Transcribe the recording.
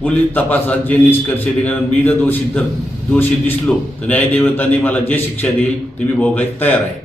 Police तपासात जे निष्कर्ष निघाले मी जर दोषी धर दोषी दिसलो तर न्यायदेवताने मला जे शिक्षा देईल ते मी भोगायला तयार आहे.